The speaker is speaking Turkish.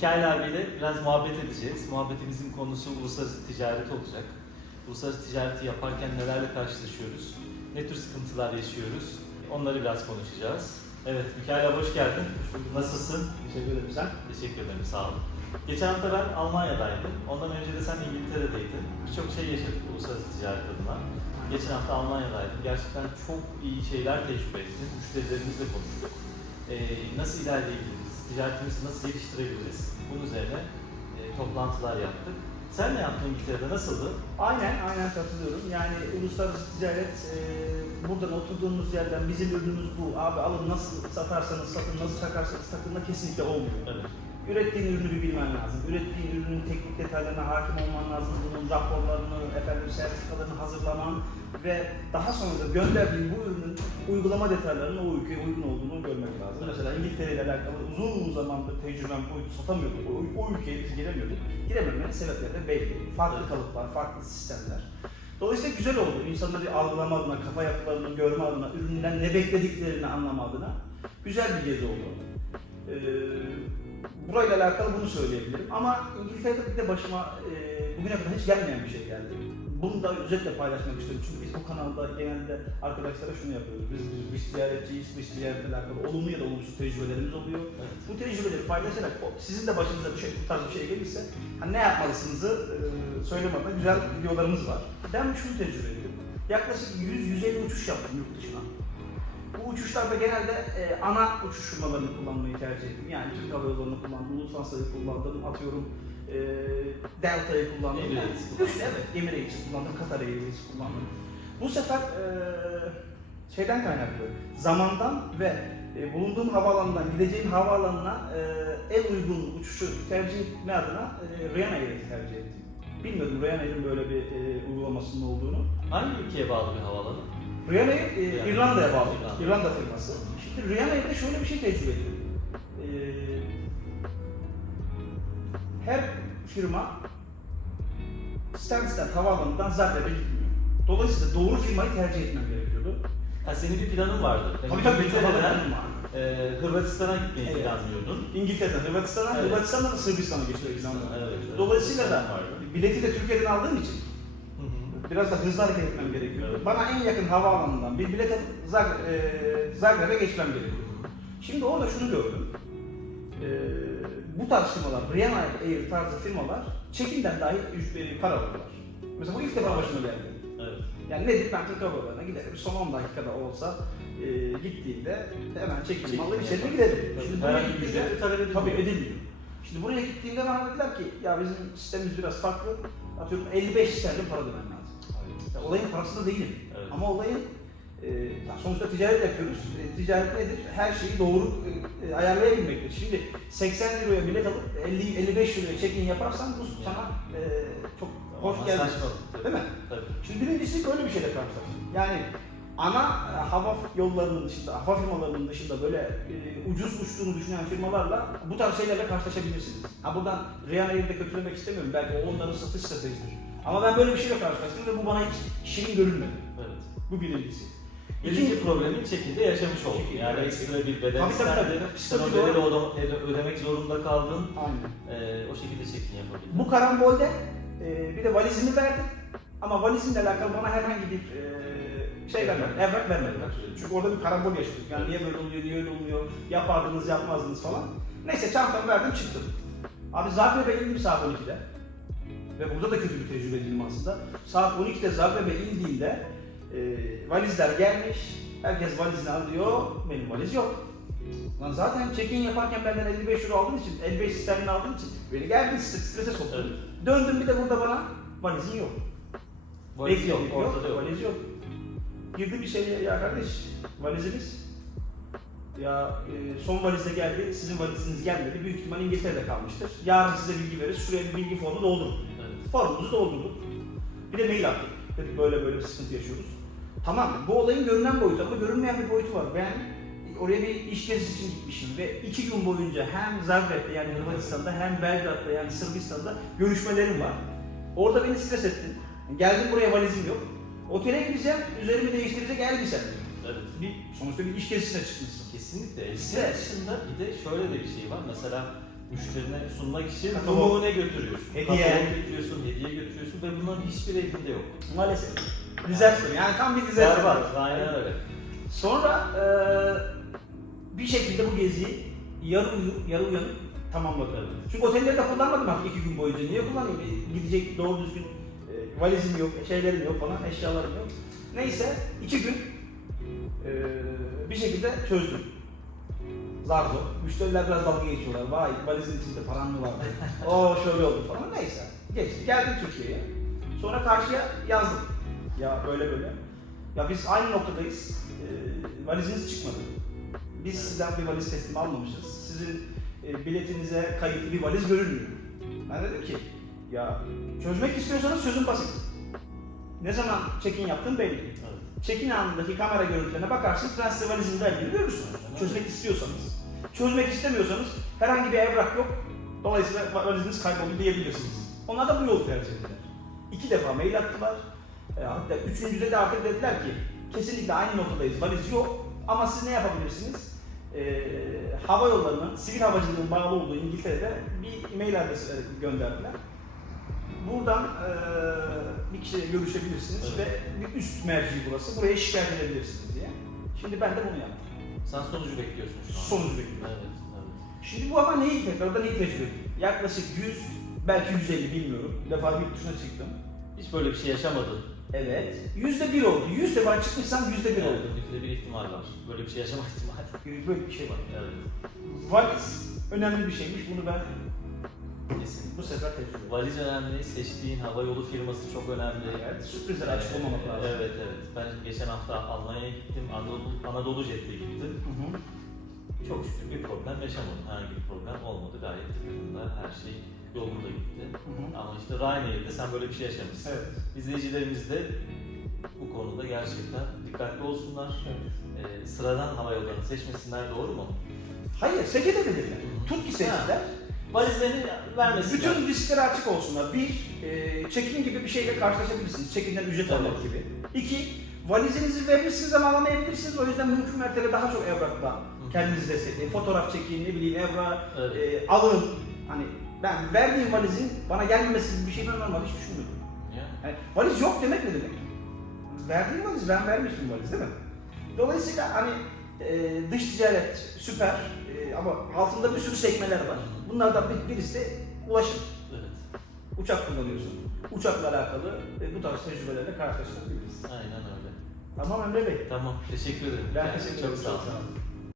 Mikail abiyle biraz muhabbet edeceğiz. Muhabbetimizin konusu uluslararası ticaret olacak. Uluslararası ticareti yaparken nelerle karşılaşıyoruz? Ne tür sıkıntılar yaşıyoruz? Onları biraz konuşacağız. Evet, Mikail abi hoş geldin. Nasılsın? Teşekkür ederim sen. Teşekkür ederim, sağ olun. Geçen hafta ben Almanya'daydım. Ondan önce de sen İngiltere'deydin. Birçok şey yaşadık uluslararası ticaret adına. Geçen hafta Almanya'daydım. Gerçekten çok iyi şeyler tecrübe ettim. Müşterilerimizle konuştuk. Ee, nasıl ilerleyebiliriz? Ticaretimizi nasıl geliştirebiliriz? Bunun üzerine e, toplantılar yaptık. Sen ne yaptın İngiltere'de? Nasıldı? Aynen, aynen katılıyorum. Yani uluslararası ticaret, e, buradan oturduğumuz yerden bizim ürünümüz bu. Abi alın nasıl satarsanız satın, nasıl takarsanız takın kesinlikle olmuyor. Evet. Ürettiğin ürünü bir bilmen lazım. Ürettiğin ürünün teknik detaylarına hakim olman lazım. Bunun raporlarını, efendim sertifikalarını hazırlaman ve daha sonra da gönderdiğin bu ürünün uygulama detaylarının o ülkeye uygun olduğunu görmek lazım. Mesela İngiltere ile alakalı uzun zamandır tecrübem buydu, satamıyorduk. O, o ülkeye biz giremiyorduk. Girememenin sebepleri de belli. Farklı kalıplar, farklı sistemler. Dolayısıyla güzel oldu. İnsanları algılama adına, kafa yapılarını görme adına, üründen ne beklediklerini anlama adına güzel bir gezi oldu. Ee, burayla alakalı bunu söyleyebilirim. Ama İngiltere'de bir de başıma e, bugüne kadar hiç gelmeyen bir şey geldi. Bunu da özetle paylaşmak istiyorum. Çünkü biz bu kanalda genelde arkadaşlara şunu yapıyoruz. Biz, biz dış ticaretçiyiz, dış ticaretle alakalı olumlu ya da olumsuz tecrübelerimiz oluyor. Evet. Bu tecrübeleri paylaşarak sizin de başınıza bir şey, bu tarz bir şey gelirse hani ne yapmalısınızı e, söyleme adına güzel videolarımız var. Ben şunu tecrübe ettim. Yaklaşık 100-150 uçuş yaptım yurt dışına. Bu uçuşlarda genelde e, ana uçuş firmalarını kullanmayı tercih ettim. Yani Türk Hava Yolları'nı kullandım, Lufthansa'yı kullandım, atıyorum e, Delta'yı kullandım. Emirates düşün, evet, Emirates'i kullandım, Qatar Airways'i kullandım. Bu sefer e, şeyden kaynaklı, zamandan ve e, bulunduğum havaalanından gideceğim havaalanına e, en uygun uçuşu tercih etme adına e, Ryanair'i tercih ettim. Bilmiyordum Ryanair'in böyle bir e, uygulamasının olduğunu. Hangi ülkeye bağlı bir havaalanı? Ryanair e, Yani, İrlanda'ya bağlı. İrlanda. İrlanda firması. Şimdi Ryanair'de şöyle bir şey tecrübe ettim. E, firma Stansted havaalanından Zagreb'e gitmiyor. Dolayısıyla doğru firmayı tercih etmem gerekiyordu. Ha, senin bir planın vardı. Tabii tabii İngiltere'den İngiltere'den e, Hırvatistan'a gitmeyi Evet. planlıyordun. İngiltere'den Hırvatistan'a, Evet. Hırvatistan'dan da Sırbistan'a geçiyor İrlanda. Evet, evet. Dolayısıyla da Vardı. bileti de Türkiye'den aldığım için biraz da hızlı hareket etmem gerekiyor. Evet. Bana en yakın havaalanından bir bilet alıp Zag- e, Zagreb'e geçmem gerekiyor. Şimdi orada şunu gördüm. E, bu tarz firmalar, Ryanair Air tarzı firmalar çekinden dahi üc- e, para alıyorlar. Mesela bu ilk defa başıma geldi. Evet. Yani nedir? Ben Türk Hava Yolları'na giderim. Son 10 dakikada olsa e, gittiğimde hemen çekim alır içeri. Tabii, Şimdi buraya gittiğimde talep tabii edilmiyor. Şimdi buraya gittiğimde bana dediler ki ya bizim sistemimiz biraz farklı. Atıyorum 55 sterlin para ödemen lazım. Ya olayın parasında değilim. Evet. Ama olayın e, sonuçta ticaret yapıyoruz. E, ticaret nedir? Her şeyi doğru e, ayarlayabilmektir. Şimdi 80 liraya bilet alıp 50 55 liraya check-in yaparsan bu sana e, çok hoş Ama gelmez. saçma. Değil mi? Tabii. Şimdi birincisi böyle bir şeyle karşılaştım. Yani ana e, hava yollarının dışında, hava firmalarının dışında böyle e, ucuz uçtuğunu düşünen firmalarla bu tarz şeylerle karşılaşabilirsiniz. Ha buradan Ryanair'i de kötülemek istemiyorum. Belki onların satış stratejisidir. Ama ben böyle bir şeyle karşılaştım ve bu bana hiç şirin görünmedi. Evet. Bu birincisi. Birinci problemin çekinde yaşamış oldun. Çekinde, Yani ekstra bir bedel Tabii, tabii, istendi. tabii. Sen o bedeli öde- ödemek zorunda kaldın. Aynen. Ee, o şekilde çekin yapabildin. Bu karambolde e, bir de valizimi verdim. Ama valizimle alakalı bana herhangi bir e, şey vermediler, evrak vermediler. Çünkü orada bir karambol yaşadık. Yani niye böyle oluyor, niye öyle oluyor, yapardınız, yapmazdınız falan. Neyse çantamı verdim, çıktım. Abi Zagreb'e indim saat 12'de. Ve burada da kötü bir tecrübe edildim aslında. Saat 12'de Zagreb'e indiğimde e, valizler gelmiş, herkes valizini alıyor, benim valiz yok. Lan zaten check-in yaparken benden 55 euro aldığım için, 55 sterlin aldığım için beni geldi strese soktu. Evet. Döndüm bir de burada bana valizin yok. Valiz yok, Bekliyorum, ortada yok. Valiz yok. Girdi bir şey ya kardeş, valiziniz. Ya e, son valizde geldi, sizin valiziniz gelmedi. Büyük ihtimal İngiltere'de kalmıştır. Yarın size bilgi veririz, şuraya bir bilgi formu doldurun. Evet. Formumuzu doldurduk. Bir de mail attık. Dedik böyle böyle bir sıkıntı yaşıyoruz. Tamam, bu olayın görünen boyutu ama görünmeyen bir boyutu var. Ben oraya bir iş gezisi için gitmişim ve iki gün boyunca hem Zagreb'de yani Hırvatistan'da hem Belgrad'da yani Sırbistan'da görüşmelerim var. Orada beni stres ettin. Geldim buraya valizim yok. Otele gideceğim, üzerimi değiştirecek elbisem. Evet. Bir, sonuçta bir iş gezisine çıkmışsın. Kesinlikle. Stres. Dışında bir de şöyle de bir şey var. Mesela müşterine sunmak için Katalog. numune götürüyorsun. Hediye. Katalog getiriyorsun, hediye götürüyorsun ve bunların hiçbir elinde yok. Maalesef. Disaster. Yani tam bir disaster. Berbat, aynen öyle. Sonra eee, bir şekilde bu geziyi yarı uyu, yarı uyanık tamamladım. Evet. Çünkü otelleri de kullanmadım artık iki gün boyunca. Niye kullanayım? E, Gidecek doğru düzgün e, valizim yok, şeylerim yok falan, eşyalarım yok. Neyse iki gün e, bir şekilde çözdüm. Zar zor. Müşteriler biraz dalga geçiyorlar. Vay valizin içinde paran mı vardı? o şöyle oldu falan. Neyse. Geçti. Geldim Türkiye'ye. Sonra karşıya yazdım. Ya böyle böyle. Ya biz aynı noktadayız. E, valiziniz çıkmadı. Biz Evet. sizden bir valiz teslim almamışız. Sizin e, biletinize kayıtlı bir valiz görünmüyor. Ben dedim ki ya çözmek istiyorsanız çözüm basit. Ne zaman check-in yaptın belli. Evet. Check-in anındaki kamera görüntülerine bakarsınız ben size valizin verdiğini görürsünüz. Çözmek istiyorsanız. Çözmek istemiyorsanız herhangi bir evrak yok. Dolayısıyla va- valiziniz kayboldu diyebilirsiniz. Onlar da bu yolu tercih ettiler. İki defa mail attılar. E, hatta üçüncüde de artık dediler ki kesinlikle aynı noktadayız. Valiz yok. Ama siz ne yapabilirsiniz? E, hava yollarının, sivil havacılığın bağlı olduğu İngiltere'de bir mail adresi gönderdiler. Buradan e, bir kişiyle görüşebilirsiniz Evet. ve bir üst merci burası. Buraya şikayet edebilirsiniz diye. Şimdi ben de bunu yaptım. Sen sonucu bekliyorsun şu an. Sonucu bekliyorum. Evet, evet. Şimdi bu ama neyi tekrardan neyi tecrübe ettim? Yaklaşık 100, belki 150 bilmiyorum. Bir defa yurt dışına çıktım. Hiç böyle bir şey yaşamadın. Evet. Yüzde bir oldu. 100 defa çıkmışsam yüzde bir Evet, oldu. yüzde bir ihtimal var. Böyle bir şey yaşama ihtimali. Böyle bir şey var. Evet. Valiz önemli bir şeymiş. Bunu ben Kesin. bu sefer tecrübe. Valiz önemli, seçtiğin hava yolu firması çok önemli. Evet, sürprizlere açık olmamak lazım. Evet evet. Ben geçen hafta Almanya'ya gittim. Anadolu, Anadolu Jet'le gittim. Hı hı. Çok şükür bir problem yaşamadım. Herhangi bir problem olmadı. Gayet tıkırında her şey yolunda gitti. Hı hı. Ama işte Ryanair'de sen böyle bir şey yaşamışsın. Evet. İzleyicilerimiz de bu konuda gerçekten dikkatli olsunlar. evet. Ee, sıradan hava yollarını seçmesinler doğru mu? Hayır, seçebilirler. Hı. Tut ki seçtiler. Valizlerini vermesinler. Bütün risklere açık olsunlar. Bir, e, check-in gibi bir şeyle karşılaşabilirsiniz. Check-in'den ücret Evet. almak gibi. İki, valizinizi vermişsiniz ama alamayabilirsiniz. O yüzden mümkün mertebe daha çok evrakla kendinizi destekleyin. Fotoğraf çekin, ne bileyim evrak Evet. e, alın. Hani ben verdiğim valizin bana gelmemesi gibi bir şey ben normal hiç düşünmüyorum. Ya. Yani valiz yok demek ne demek? Verdiğim valiz, ben vermişim valiz değil mi? Dolayısıyla hani e, dış ticaret süper e, ama altında bir sürü sekmeler var. Bunlardan bir, birisi de ulaşım. Evet. Uçak kullanıyorsun. Uçakla alakalı e, bu tarz tecrübelerle karşılaşabiliriz. Aynen öyle. Tamam Emre Bey. Tamam. Teşekkür ederim. Ben Yani teşekkür ederim. Çok sağ olun.